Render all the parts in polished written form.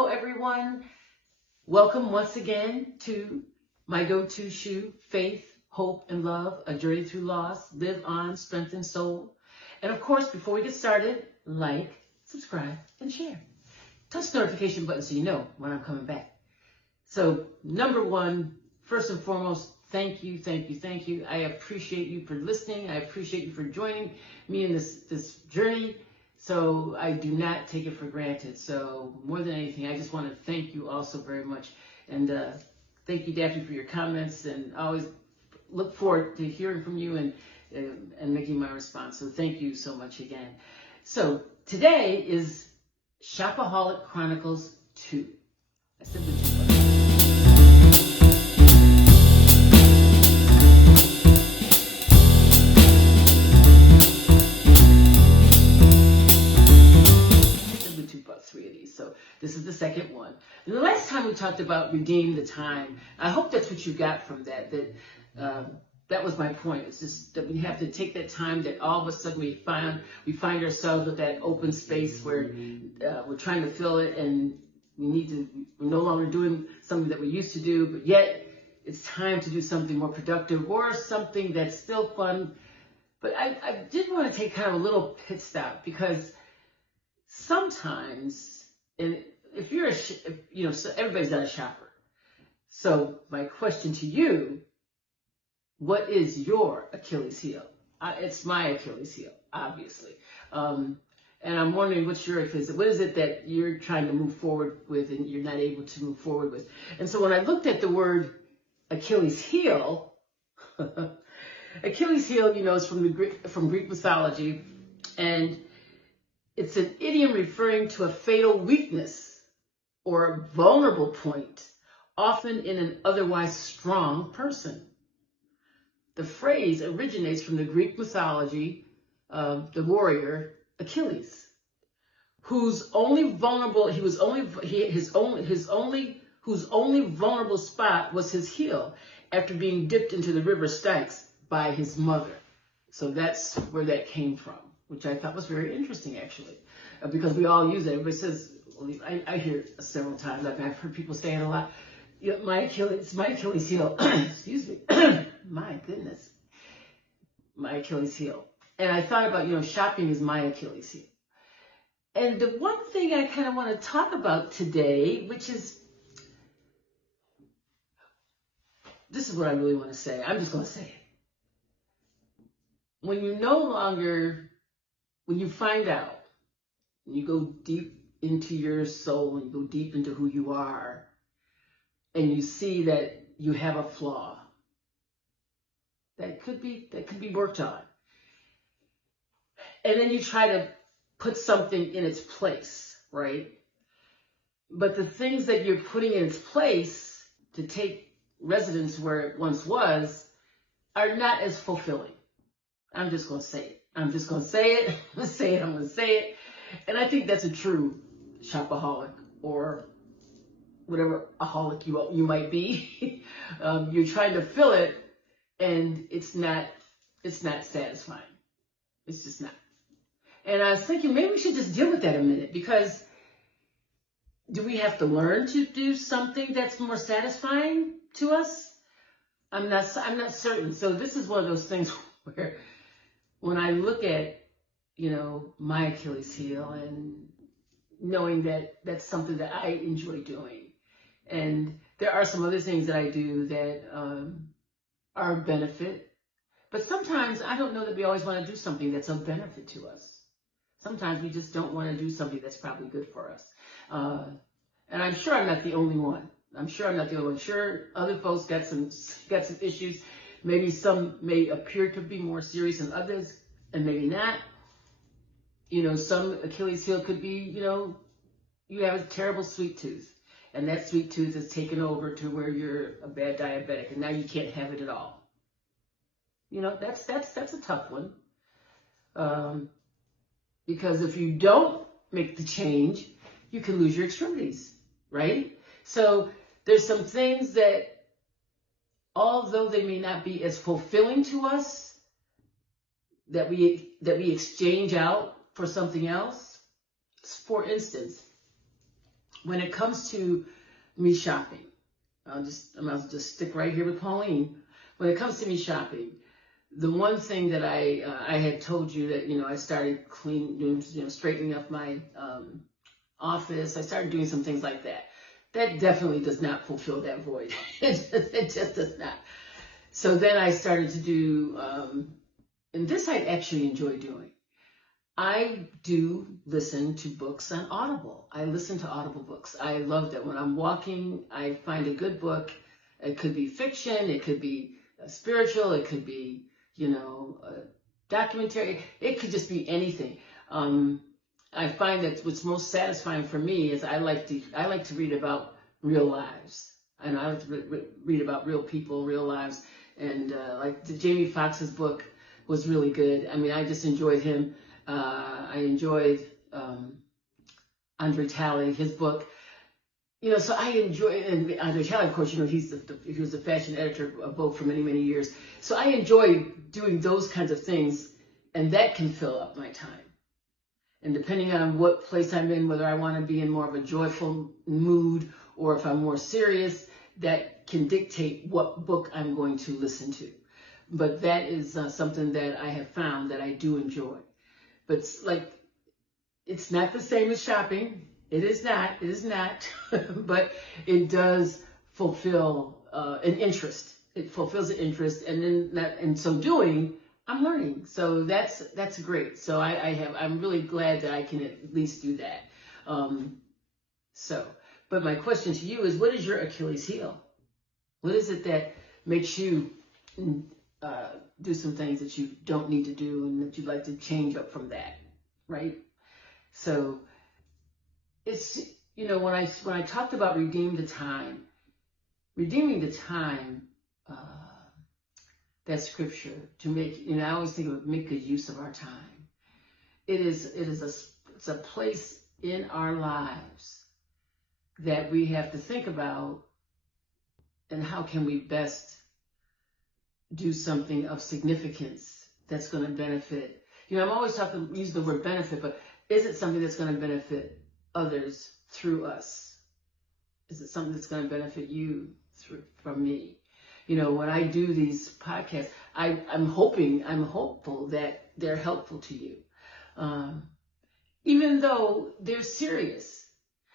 Hello, everyone. Welcome once again to my go-to shoe, Faith, Hope, and Love, a journey through loss, live on, strengthen soul. And of course, before we get started, like, subscribe, and share. Touch the notification button so you know when I'm coming back. So, number one, first and foremost, thank you. I appreciate you for listening. I appreciate you for joining me in this journey. So I do not take it for granted. So more than anything, I just want to thank you all so very much. And thank you, Daphne, for your comments. And I always look forward to hearing from you and making my response. So thank you so much again. So today is Shopaholic Chronicles 2. I said the 2 buttons. So this is the second one. And the last time we talked about redeeming the time. I hope that's what you got from that. That was my point. It's just that we have to take that time that all of a sudden we find ourselves with that open space where we're trying to fill it, and we're no longer doing something that we used to do, but yet it's time to do something more productive or something that's still fun. But I did want to take kind of a little pit stop, because sometimes, and if you're so everybody's not a shopper. So my question to you: what is your Achilles heel? It's my Achilles heel, obviously. And I'm wondering, what's your Achilles heel? What is it that you're trying to move forward with and you're not able to move forward with? And so when I looked at the word Achilles heel, Achilles heel, is from Greek mythology, and it's an idiom referring to a fatal weakness or a vulnerable point, often in an otherwise strong person. The phrase originates from the Greek mythology of the warrior Achilles, whose only vulnerable spot was his heel after being dipped into the river Styx by his mother. So that's where that came from, which I thought was very interesting, actually, because we all use it. Everybody says, I hear it several times. I've heard people say it a lot. My Achilles heel. Excuse me. My goodness. My Achilles heel. And I thought about, shopping is my Achilles heel. And the one thing I kind of want to talk about today, which is, this is what I really want to say. I'm just going to say it. When you find out, you go deep into your soul and you go deep into who you are, and you see that you have a flaw that could be worked on, and then you try to put something in its place, right? But the things that you're putting in its place to take residence where it once was are not as fulfilling. I'm just going to say it. I'm going to say it. And I think that's a true shopaholic, or whatever aholic you might be. You're trying to fill it, and it's not satisfying. It's just not. And I was thinking, maybe we should just deal with that a minute, because do we have to learn to do something that's more satisfying to us? I'm not certain. So this is one of those things where, when I look at, my Achilles heel, and knowing that that's something that I enjoy doing, and there are some other things that I do that are a benefit, but sometimes I don't know that we always want to do something that's of benefit to us. Sometimes we just don't want to do something that's probably good for us. And I'm sure I'm not the only one. Sure, other folks got some issues. Maybe some may appear to be more serious than others, and maybe not. Some Achilles heel could be, you have a terrible sweet tooth, and that sweet tooth is taken over to where you're a bad diabetic, and now you can't have it at all. That's a tough one. Because if you don't make the change, you can lose your extremities, right? So there's some things that, although they may not be as fulfilling to us, that we exchange out for something else. For instance, when it comes to me shopping, I might just stick right here with Pauline. When it comes to me shopping, the one thing that I had told you that, I started straightening up my office. I started doing some things like that. That definitely does not fulfill that void. It just does not. So then I started to do, and this I actually enjoy doing. I do listen to books on Audible. I listen to Audible books. I love that. When I'm walking, I find a good book. It could be fiction. It could be spiritual. It could be, a documentary. It could just be anything. I find that what's most satisfying for me is I like to read about real lives, and I like to read about real people, real lives, and like Jamie Foxx's book was really good. I mean, I just enjoyed him. I enjoyed Andre Talley, his book. So I enjoy, and Andre Talley, of course, he was the fashion editor of Vogue for many, many years. So I enjoy doing those kinds of things, and that can fill up my time. And depending on what place I'm in, whether I want to be in more of a joyful mood or if I'm more serious, that can dictate what book I'm going to listen to. But that is something that I have found that I do enjoy. But it's not the same as shopping. It is not. But it does fulfill an interest. It fulfills an interest, and in so doing, I'm learning. So that's great. So I'm really glad that I can at least do that. But my question to you is, what is your Achilles heel? What is it that makes you do some things that you don't need to do and that you'd like to change up from that, right? So it's, when I talked about redeeming the time, that scripture to make, I always think of make good use of our time. It's a place in our lives that we have to think about, and how can we best do something of significance that's going to benefit. I'm always use the word benefit, but is it something that's going to benefit others through us? Is it something that's going to benefit you from me? When I do these podcasts, I'm hopeful that they're helpful to you, even though they're serious.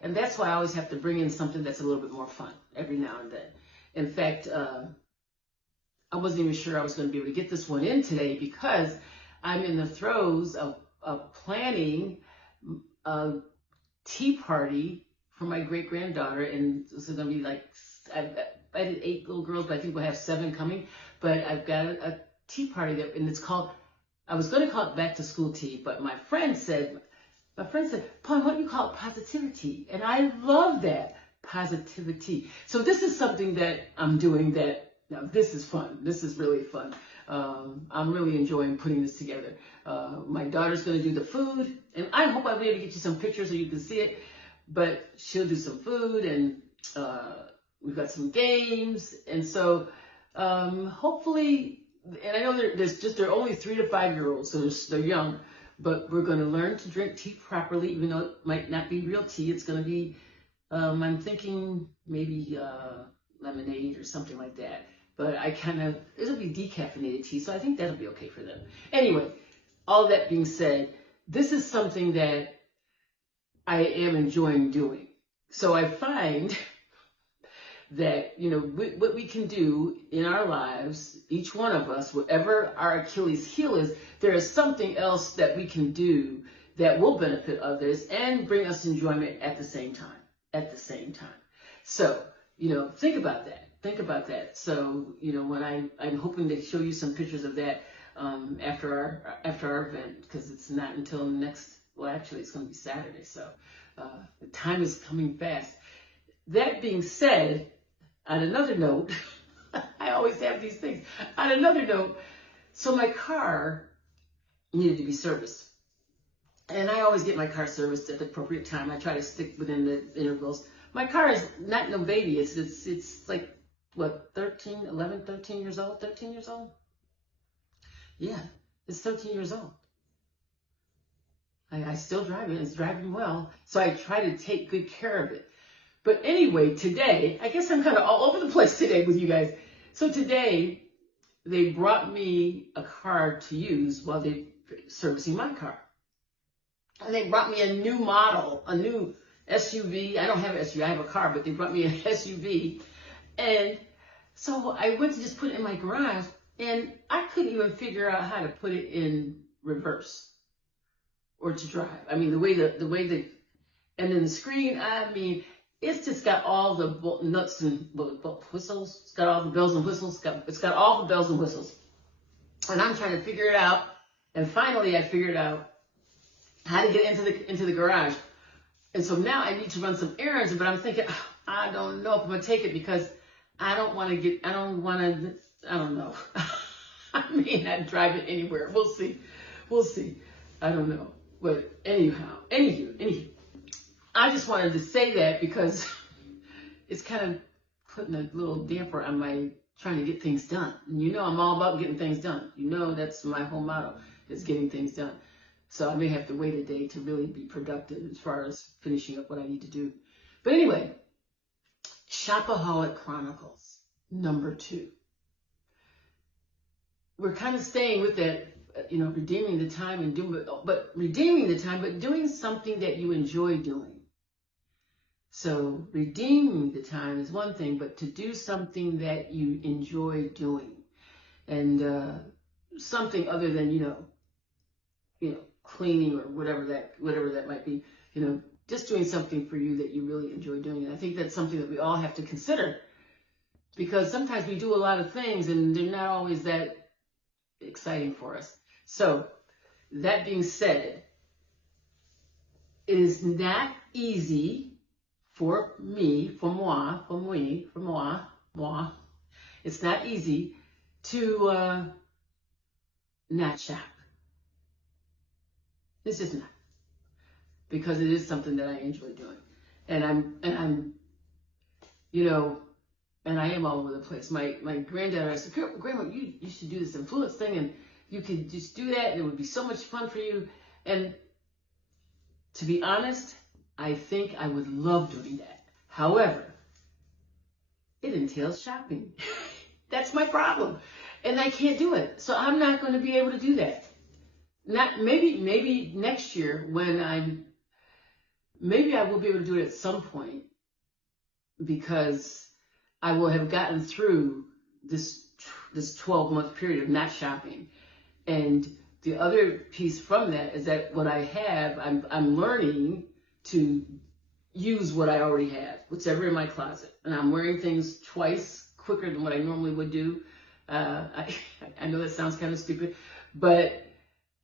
And that's why I always have to bring in something that's a little bit more fun every now and then. In fact, I wasn't even sure I was going to be able to get this one in today because I'm in the throes of planning a tea party for my great-granddaughter, and this is going to be I did 8 little girls, but I think we'll have 7 coming. But I've got a tea party and it's called, I was going to call it back to school tea, but my friend said, Paul, why don't you call it positivity? And I love that, positivity. So this is something that I'm doing now this is fun. This is really fun. I'm really enjoying putting this together. My daughter's going to do the food, and I hope I'll be able to get you some pictures so you can see it, but she'll do some food, and we've got some games, and so hopefully, and I know they're only 3 to 5-year-olds, so they're young, but we're going to learn to drink tea properly, even though it might not be real tea. It's going to be, I'm thinking maybe lemonade or something like that, but it'll be decaffeinated tea, so I think that'll be okay for them. Anyway, all that being said, this is something that I am enjoying doing. So I find that, what we can do in our lives, each one of us, whatever our Achilles heel is, there is something else that we can do that will benefit others and bring us enjoyment at the same time. So, think about that. So, when I'm hoping to show you some pictures of that after our event, because it's not until actually it's going to be Saturday. So the time is coming fast. That being said, on another note, I always have these things. On another note, so my car needed to be serviced. And I always get my car serviced at the appropriate time. I try to stick within the intervals. My car is not no baby. It's like, what, 13 years old? 13 years old? Yeah, it's 13 years old. I still drive it. It's driving well. So I try to take good care of it. But anyway, today, I guess I'm kind of all over the place today with you guys. So today, they brought me a car to use while they're servicing my car. And they brought me a new model, a new SUV. I don't have an SUV, I have a car, but they brought me an SUV. And so I went to just put it in my garage, and I couldn't even figure out how to put it in reverse or to drive. I mean, the way and then the screen, I mean, it's just got all the nuts and whistles. It's got all the bells and whistles. It's got all the bells and whistles. And I'm trying to figure it out. And finally, I figured out how to get into the garage. And so now I need to run some errands. But I'm thinking, I don't know if I'm gonna take it because I don't know. I may not drive it anywhere. We'll see. I don't know. But anywho. I just wanted to say that because it's kind of putting a little damper on my trying to get things done. And you know I'm all about getting things done. You know that's my whole motto, is getting things done. So I may have to wait a day to really be productive as far as finishing up what I need to do. But anyway, Shopaholic Chronicles, number 2. We're kind of staying with that, redeeming the time and doing something that you enjoy doing. So redeeming the time is one thing, but to do something that you enjoy doing, and something other than cleaning or whatever that might be, just doing something for you that you really enjoy doing. And I think that's something that we all have to consider, because sometimes we do a lot of things and they're not always that exciting for us. So that being said, it is not easy for moi. It's not easy to not shop. It's just not, because it is something that I enjoy doing, and I'm and I am all over the place. My granddaughter, I said, Grandma, you should do this influence thing, and you could just do that, and it would be so much fun for you. And to be honest, I think I would love doing that. However, it entails shopping. That's my problem. And I can't do it. So I'm not going to be able to do that. Maybe next year maybe I will be able to do it at some point, because I will have gotten through this 12-month period of not shopping. And the other piece from that is that what I have, I'm learning to use what I already have, whatever in my closet. And I'm wearing things twice quicker than what I normally would do. I know that sounds kind of stupid, but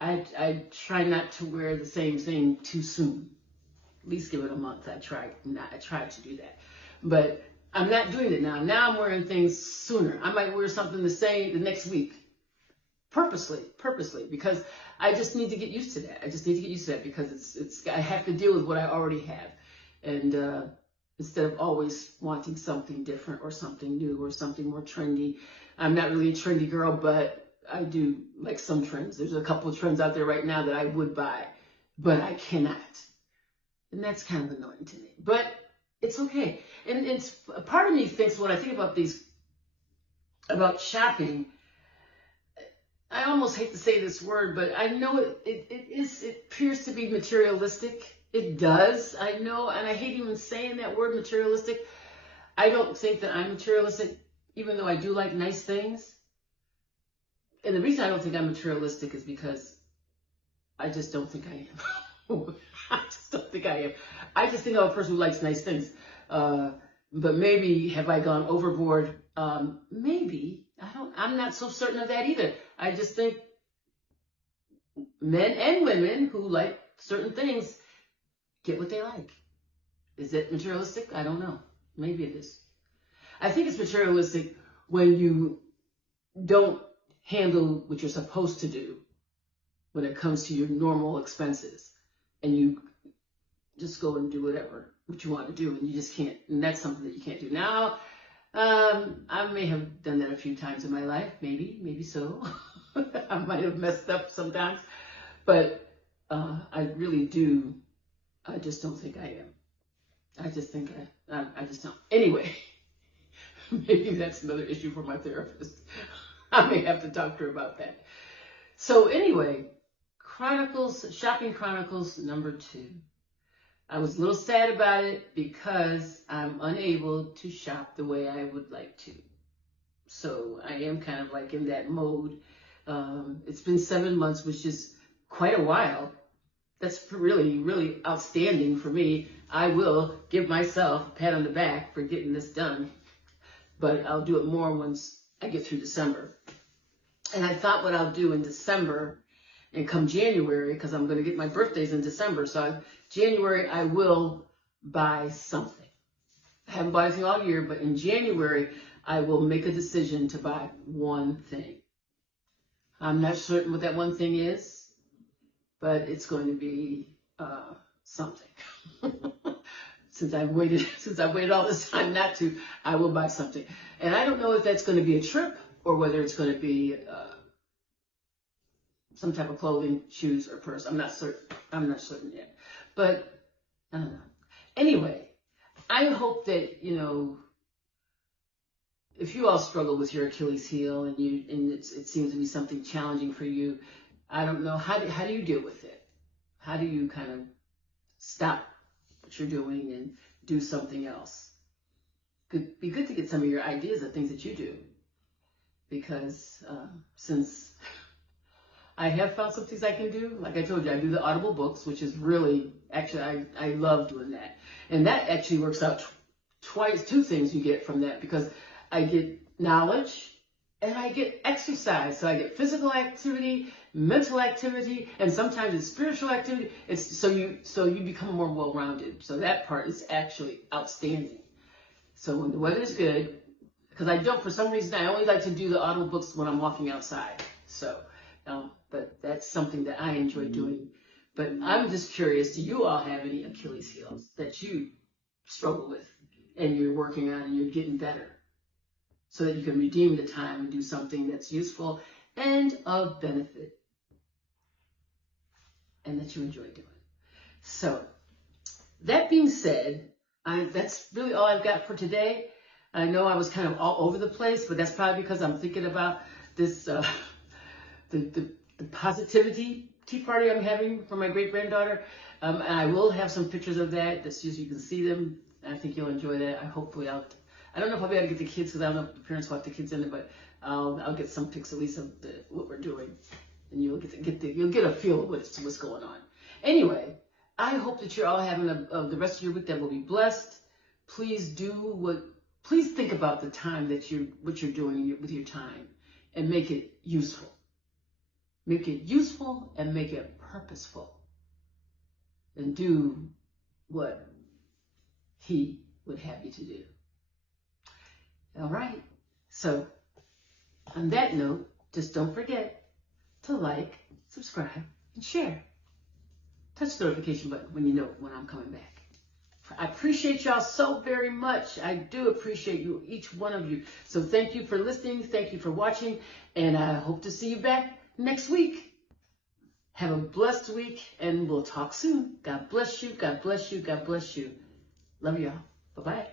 I try not to wear the same thing too soon. At least give it a month. I try to do that. But I'm not doing it now. Now I'm wearing things sooner. I might wear something the same the next week. Purposely, because I just need to get used to that. Because I have to deal with what I already have. And instead of always wanting something different or something new or something more trendy. I'm not really a trendy girl, but I do like some trends. There's a couple of trends out there right now that I would buy, but I cannot. And that's kind of annoying to me. But it's okay. And it's part of me thinks, when I think about shopping, I almost hate to say this word, but I know it appears to be materialistic. It does. I know, and I hate even saying that word, materialistic. I don't think that I'm materialistic, even though I do like nice things. And the reason I don't think I'm materialistic is because I just don't think I am. I just don't think I am. I just think I'm a person who likes nice things. But maybe have I gone overboard? Maybe. I'm not so certain of that either. I just think men and women who like certain things get what they like. Is it materialistic? I don't know. Maybe it is. I think it's materialistic when you don't handle what you're supposed to do when it comes to your normal expenses, and you just go and do what you want to do, and you just can't, and that's something that you can't do. Now, I may have done that a few times in my life, maybe so. I might have messed up sometimes, but I really do. I just don't think I am. I just think I just don't. Anyway, maybe that's another issue for my therapist. I may have to talk to her about that. So anyway, Shopping Chronicles number 2. I was a little sad about it because I'm unable to shop the way I would like to. So I am kind of like in that mode. It's been 7 months, which is quite a while. That's really, really outstanding for me. I will give myself a pat on the back for getting this done, but I'll do it more once I get through December. And I thought what I'll do in December and come January, because I'm going to get my birthdays in December, so January I will buy something. I haven't bought anything all year, but in January I will make a decision to buy one thing. I'm not certain what that one thing is, but it's going to be something. Since I've waited all this time not to, I will buy something. And I don't know if that's going to be a trip or whether it's going to be some type of clothing, shoes, or purse. I'm not certain yet. But I don't know. Anyway, I hope that, if you all struggle with your Achilles heel and it seems to be something challenging for you, I don't know, how do you deal with it? How do you kind of stop what you're doing and do something else? Could be good to get some of your ideas of things that you do, because since I have found some things I can do, like I told you, I do the Audible books, which is really, actually, I love doing that. And that actually works out two things you get from that, because I get knowledge and I get exercise. So I get physical activity, mental activity, and sometimes it's spiritual activity. So you become more well-rounded. So that part is actually outstanding. So when the weather is good, because for some reason, I only like to do the Audible books when I'm walking outside. So, but that's something that I enjoy doing. But I'm just curious, do you all have any Achilles heels that you struggle with and you're working on and you're getting better, so that you can redeem the time and do something that's useful and of benefit and that you enjoy doing? So that being said, that's really all I've got for today. I know I was kind of all over the place, but that's probably because I'm thinking about this, the positivity tea party I'm having for my great-granddaughter. And I will have some pictures of that, just so you can see them. I think you'll enjoy that. I don't know if I'll be able to get the kids, because I don't know if the parents want the kids in it, but I'll get some pics at least of what we're doing, and you'll get a feel of what's going on. Anyway, I hope that you're all having the rest of your week that will be blessed. Please think about the time what you're doing with your time, and make it useful. Make it useful and make it purposeful, and do what He would have you to do. All right. So on that note, just don't forget to like, subscribe, and share. Touch the notification button when you know when I'm coming back. I appreciate y'all so very much. I do appreciate you, each one of you. So thank you for listening. Thank you for watching. And I hope to see you back next week. Have a blessed week, and we'll talk soon. God bless you. God bless you. God bless you. Love y'all. Bye-bye.